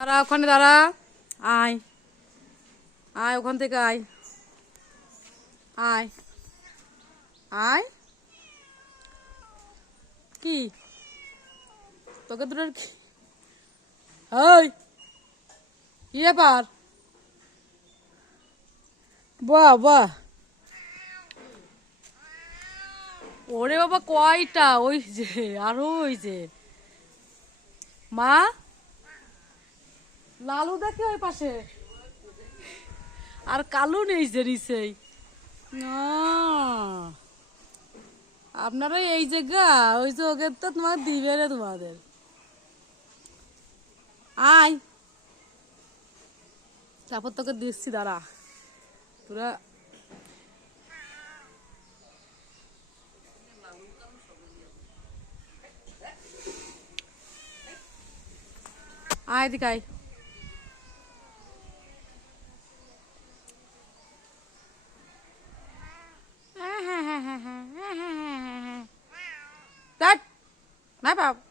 দাঁড়া, ওখানে দাঁড়া। আয়। আয়, ওখান থেকে আয়। আয়। আয়। কি? তোকে দুটোর কি? কি ব্যাপার? বাহ বাহ। ওরে বাবা, কয়টা? ওই যে, আরও ওই যে। মা? লালু দেখে ওই পাশে। আর কালু নেই যে নিচেই। আপনারা এই জায়গা, ওই যে ওকে তো তোমাকে দিবে রে তোমাদের। আয়। তারপর তোকে দিচ্ছি দাঁড়া। তোরা আয় দিকে আয় ধ্যাৎ, না বাবা